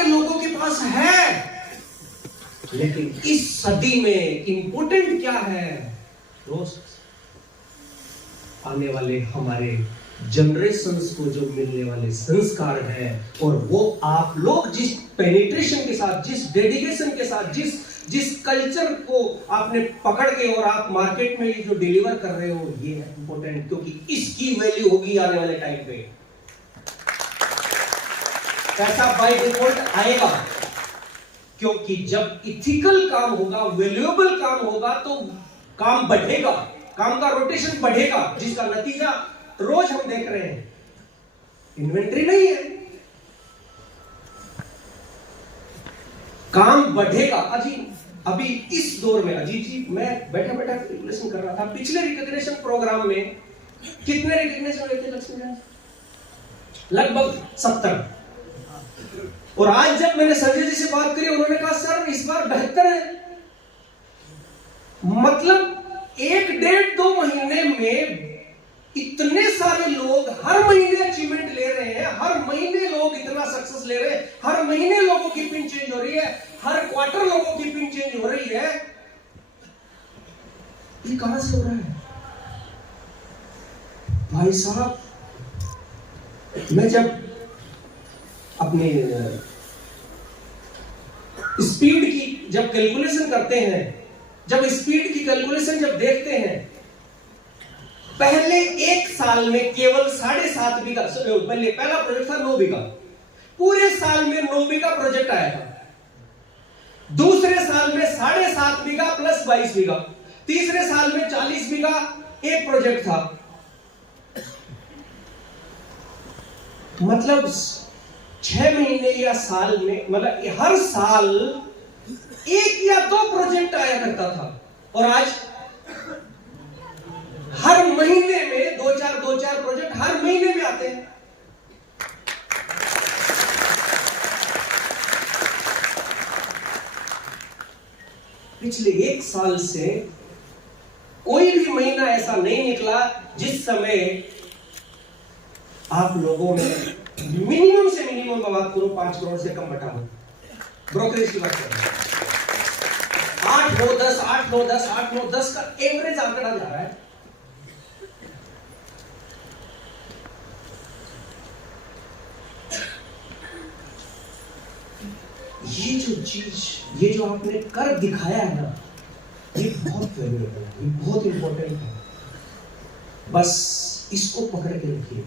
सारे लोगों के पास है, लेकिन इस सदी में इंपॉर्टेंट क्या है दोस्त? आने वाले हमारे जनरेशंस को जो मिलने वाले संस्कार है, और वो आप लोग जिस पेनिट्रेशन के साथ, जिस डेडिकेशन के साथ, जिस कल्चर को आपने पकड़ के और आप मार्केट में जो डिलीवर कर रहे हो, ये है इंपॉर्टेंट, क्योंकि इसकी वैल्यू होगी आने वाले टाइम पे। पैसा बाय डिफॉल्ट आएगा, क्योंकि जब इथिकल काम होगा, वैल्यूएबल काम होगा, तो काम बढ़ेगा, काम का रोटेशन बढ़ेगा, जिसका नतीजा रोज हम देख रहे हैं। इन्वेंट्री नहीं है, काम बढ़ेगा। अभी इस दौर में अजीत जी, मैं बैठा बैठा कैलकुलेशन कर रहा था, पिछले रिकॉग्निशन प्रोग्राम में कितने रिकॉग्निशन हुए थे लक्ष्मी? लगभग 70। और आज जब मैंने संजय जी से बात करी, उन्होंने कहा सर इस बार 72 है। मतलब 1-1.5-2 महीने में इतने सारे लोग हर महीने अचीवमेंट ले रहे हैं, हर महीने लोग इतना सक्सेस ले रहे हैं, हर महीने लोगों की पिन चेंज हो रही है, हर क्वार्टर लोगों की पिन चेंज हो रही है। ये कहां से हो रहा है भाई साहब? मैं जब अपने स्पीड की जब कैलकुलेशन करते हैं, जब स्पीड की कैलकुलेशन जब देखते हैं, पहले एक साल में केवल 7.5 बीघा, पहला प्रोजेक्ट था 9 बीघा, पूरे साल में 9 बीघा प्रोजेक्ट आया था। दूसरे साल में 7.5 बीघा प्लस 22 बीघा, तीसरे साल में 40 बीघा एक प्रोजेक्ट था। मतलब 6 महीने या साल में, मतलब हर साल 1 या 2 प्रोजेक्ट आया करता था, और आज हर महीने में 2-4 प्रोजेक्ट हर महीने में आते हैं। पिछले 1 साल से कोई भी महीना ऐसा नहीं निकला जिस समय आप लोगों ने मिनिमम से मिनिमम बात करो 5 करोड़ से कम बटा हो। ब्रोकरेज की बात कर रहे हैं, 8-9-10 8-9-10 8-9-10 का एवरेज आंकड़ा जा रहा है। ये जो चीज, ये जो आपने कर दिखाया है ना, ये बहुत वैल्यूएबल है, ये बहुत इंपॉर्टेंट है। बस इसको पकड़ के रखिए।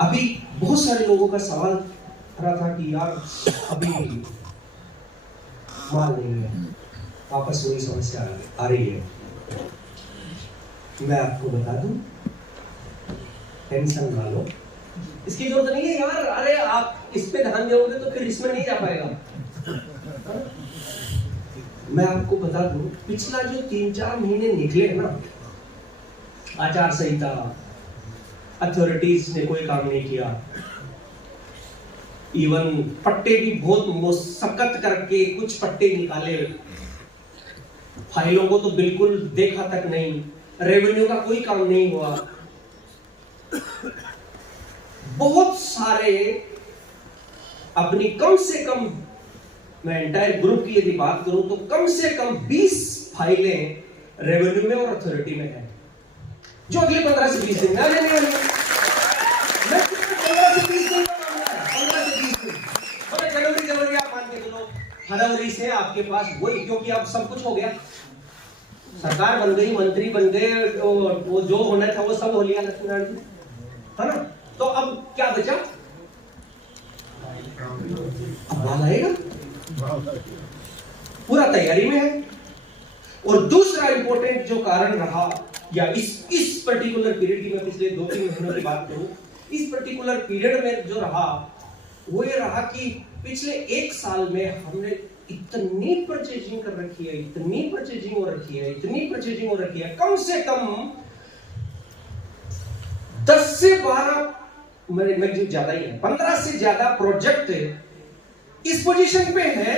अभी बहुत सारे लोगों का सवाल रहा था कि यार अभी माल नहीं है, वापस वही समस्या आ रही है। मैं आपको बता दूं, टेंशन ना लो, इसकी जरूरत नहीं है यार। अरे आप इस पे ध्यान दोगे तो फिर इसमें नहीं जा पाएगा। मैं आपको बता दूं, पिछला जो 3-4 महीने निकले हैं ना, आचार संहिता, अथॉरिटीज ने कोई काम नहीं किया, इवन पट्टे भी बहुत मुशक्कत करके कुछ पट्टे निकाले, फाइलों को तो बिल्कुल देखा तक नहीं, रेवेन्यू का कोई काम नहीं हुआ। बहुत सारे अपनी कम से कम, मैं एंटायर ग्रुप की यदि बात करूं तो कम से कम 20 फाइलें रेवेन्यू में और अथॉरिटी में है, जो अगले 15 से 20 दिन में आने वाली है। 15 से 20 दिन का मामला है, 15 से 20 दिन। और जनवरी आप मान के चलो, फरवरी से आपके पास वही, क्योंकि अब सब कुछ हो गया, सरकार बन गई, मंत्री बन गए, वो जो होना था वो सब हो लिया लक्ष्मीनारायण जी, है ना? तो अब क्या बचा? अब माल आएगा, पूरा तैयारी में है। और दूसरा इंपॉर्टेंट जो कारण रहा, या इस पर्टिकुलर पीरियड की मैं पिछले 2-3 महीनों की बात करूं, इस पर्टिकुलर पीरियड में जो रहा वो ये रहा कि पिछले 1 साल में हमने इतनी परचेजिंग कर रखी है, इतनी परचेजिंग हो रखी है, इतनी परचेजिंग हो रखी है, कम से कम 10 से 12, मैक्सिमम ज्यादा ही है, 15 से ज्यादा प्रोजेक्ट इस पोजीशन पे है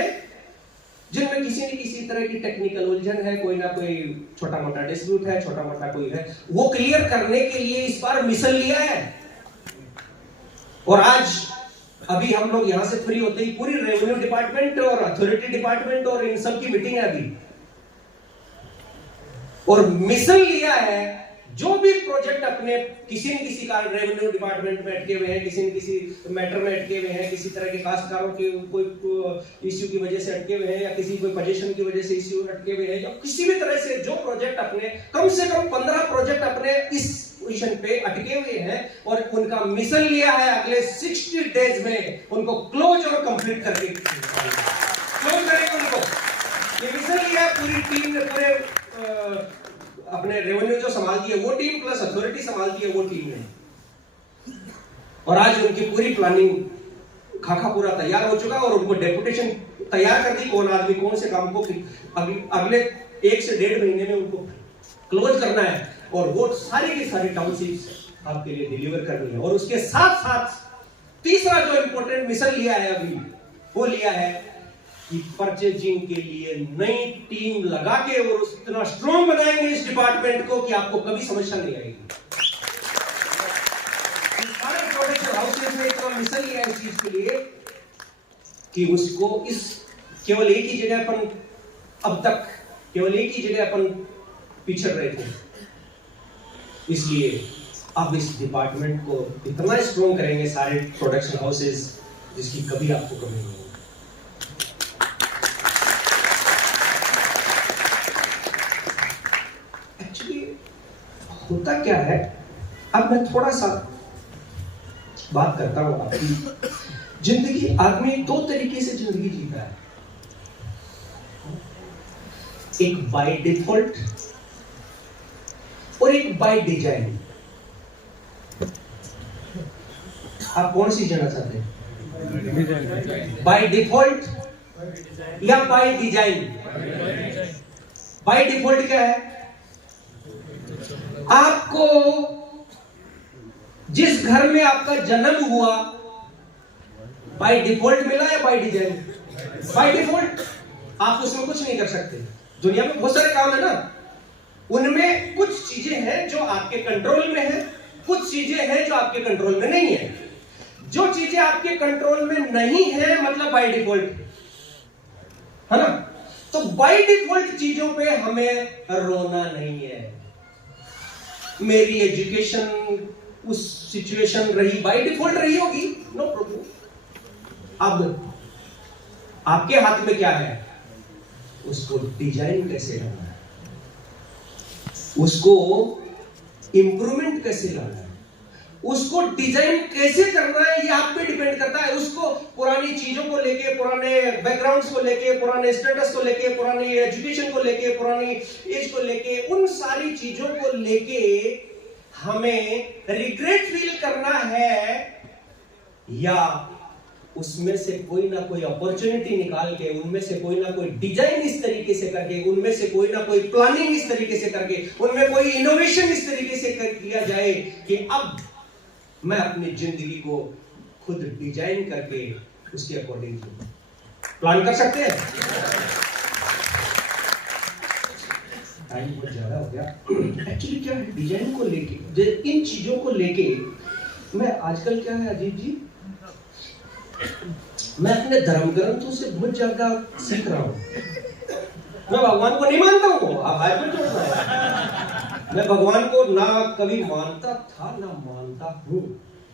जिनमें किसी न किसी तरह की टेक्निकल उलझन है, कोई ना कोई छोटा मोटा डिस्प्यूट है, छोटा मोटा कोई है, वो क्लियर करने के लिए इस बार मिशन लिया है। और आज अभी हम लोग यहां से फ्री होते ही पूरी रेवेन्यू डिपार्टमेंट और अथॉरिटी डिपार्टमेंट और इन सब की मीटिंग है अभी, और मिशन लिया है जो भी प्रोजेक्ट अपने किसी न किसी कारण रेवेन्यू डिपार्टमेंट में अटके हुए हैं, किसी न किसी मैटर में अटके हुए हैं, किसी तरह के काश्तकारों के कोई इश्यू की वजह से अटके हुए हैं, या किसी कोई पोजीशन की वजह से इश्यू अटके हुए हैं, या किसी भी तरह से जो प्रोजेक्ट अपने कम से कम 15 प्रोजेक्ट अपने इस पोजीशन पे अटके हुए हैं, और उनका मिशन लिया है अगले 60 डेज में उनको क्लोज और कंप्लीट करके क्लोज करेंगे उनको। ये मिशन लिया है पूरी टीम ने, पूरे अपने रेवेन्यू जो संभालती है वो टीम प्लस अथॉरिटी संभालती है वो टीम ने, और आज उनकी पूरी प्लानिंग खाका पूरा तैयार हो चुका, और उनको डेपुटेशन तैयार कर दी कौन आदमी कौन से काम को अगले 1 से 1.5 महीने में उनको क्लोज करना है, और वो सारी की सारी टाउनशिप्स आपके लिए डिलीवर करनी है। और उसके साथ साथ तीसरा जो इंपॉर्टेंट मिशन लिया है अभी, वो लिया है कि परचेजिंग के लिए नई टीम लगा के और इतना स्ट्रॉन्ग बनाएंगे इस डिपार्टमेंट को कि आपको कभी समस्या नहीं आएगी। सारे प्रोडक्शन हाउसेज में इतना मिशन लिया है इस चीज के लिए कि उसको इस केवल एक ही जगह अपन अब तक केवल एक ही जगह अपन पिछड़ रहे थे, इसलिए अब इस डिपार्टमेंट को इतना स्ट्रॉन्ग करेंगे सारे प्रोडक्शन हाउसेज जिसकी कभी आपको कमी नहीं होगी। होता क्या है, अब मैं थोड़ा सा बात करता हूं आपकी जिंदगी। आदमी 2 तरीके से जिंदगी जीता है, एक बाय डिफॉल्ट और एक बाय डिजाइन। आप कौन सी जीना चाहते हैं, बाय डिफॉल्ट या बाय डिजाइन? बाय डिफॉल्ट क्या है? आपको जिस घर में आपका जन्म हुआ बाय डिफॉल्ट मिला या बाय डिजाइन? By default. आप उसमें कुछ नहीं कर सकते। दुनिया में बहुत सारे काम है ना, उनमें कुछ चीजें हैं जो आपके कंट्रोल में है, कुछ चीजें हैं जो आपके कंट्रोल में नहीं है। जो चीजें आपके कंट्रोल में नहीं है मतलब बाय डिफॉल्ट है ना। तो बाय डिफॉल्ट चीजों पे हमें रोना नहीं है। मेरी एजुकेशन उस सिचुएशन रही, बाय डिफॉल्ट रही होगी, नो प्रॉब्लम। अब आपके हाथ में क्या है, उसको डिजाइन कैसे लाना है, उसको इंप्रूवमेंट कैसे लाना है, उसको डिजाइन कैसे करना है, ये आप पे डिपेंड करता है। उसको पुरानी चीजों को लेके, पुराने बैकग्राउंड्स को लेके, पुराने स्टेटस को लेके, पुरानी एजुकेशन को लेके, पुरानी एज को लेके, उन सारी चीजों को लेके हमें रिग्रेट फील करना है, या उसमें से कोई ना कोई अपॉर्चुनिटी निकाल के, उनमें से कोई ना कोई डिजाइन इस तरीके से करके, उनमें से कोई ना कोई प्लानिंग इस तरीके से करके, उनमें कोई इनोवेशन इस तरीके से कर किया जाए कि अब मैं अपनी जिंदगी को खुद डिजाइन करके उसके अकॉर्डिंग प्लान कर सकते हैं। टाइम बहुत ज्यादा हो गया। एक्चुअली क्या है, डिजाइन को लेके, इन चीजों को लेके मैं आजकल क्या है अजीत जी, मैं अपने धर्म ग्रंथों से बहुत ज्यादा सीख रहा हूं। मैं भगवान को नहीं मानता हूं, आप मैं भगवान को ना कभी मानता था ना मानता हूं,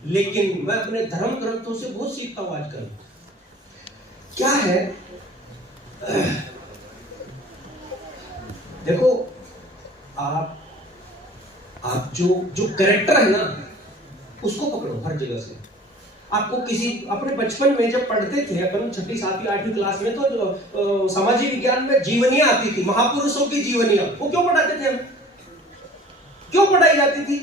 लेकिन मैं अपने धर्म ग्रंथों से बहुत सीखता हूं आजकल। क्या है, देखो आप जो कैरेक्टर है ना उसको पकड़ो हर जगह से। आपको किसी अपने बचपन में जब पढ़ते थे अपन 6ठी 7वीं 8वीं क्लास में, तो सामाजिक विज्ञान में जीवनियां आती थी, महापुरुषों की जीवनियां। वो क्यों पढ़ाते थे हम, क्यों पढ़ाई जाती थी?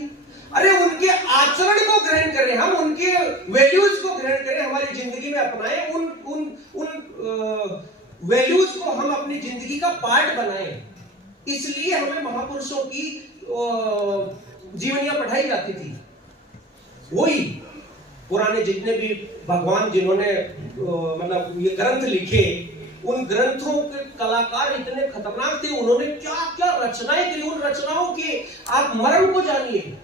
अरे उनके आचरण को ग्रहण करें, हम उनके वैल्यूज को ग्रहण करें, हमारी जिंदगी में अपनाएं, उन वैल्यूज को हम अपनी जिंदगी का पार्ट बनाएं। इसलिए हमें महापुरुषों की जीवनियां पढ़ाई जाती थी। वही पुराने जितने भी भगवान जिन्होंने मतलब ये ग्रंथ लिखे, उन ग्रंथों के कलाकार इतने खतरनाक थे, उन्होंने क्या क्या रचनाएं करी, उन रचनाओं के आप मर्म को जानिए।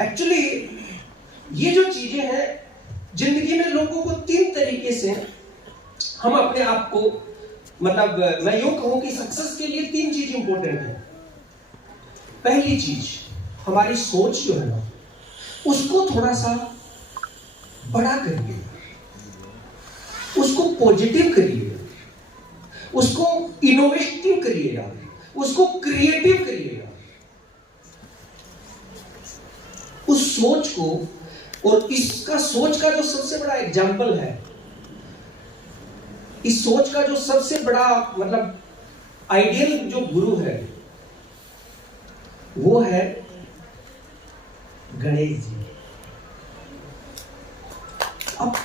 एक्चुअली ये जो चीजें हैं जिंदगी में लोगों को 3 तरीके से हम अपने आप को, मतलब मैं यूं कहूं कि सक्सेस के लिए 3 चीज इंपॉर्टेंट है। पहली चीज, हमारी सोच जो है ना, उसको थोड़ा सा बड़ा करिए, उसको पॉजिटिव करिए, उसको इनोवेटिव करिएगा, उसको क्रिएटिव करिएगा। उस सोच को, और इसका सोच का जो सबसे बड़ा एग्जाम्पल है, इस सोच का जो सबसे बड़ा मतलब आइडियल जो गुरु है, वो है गणेश जी। अब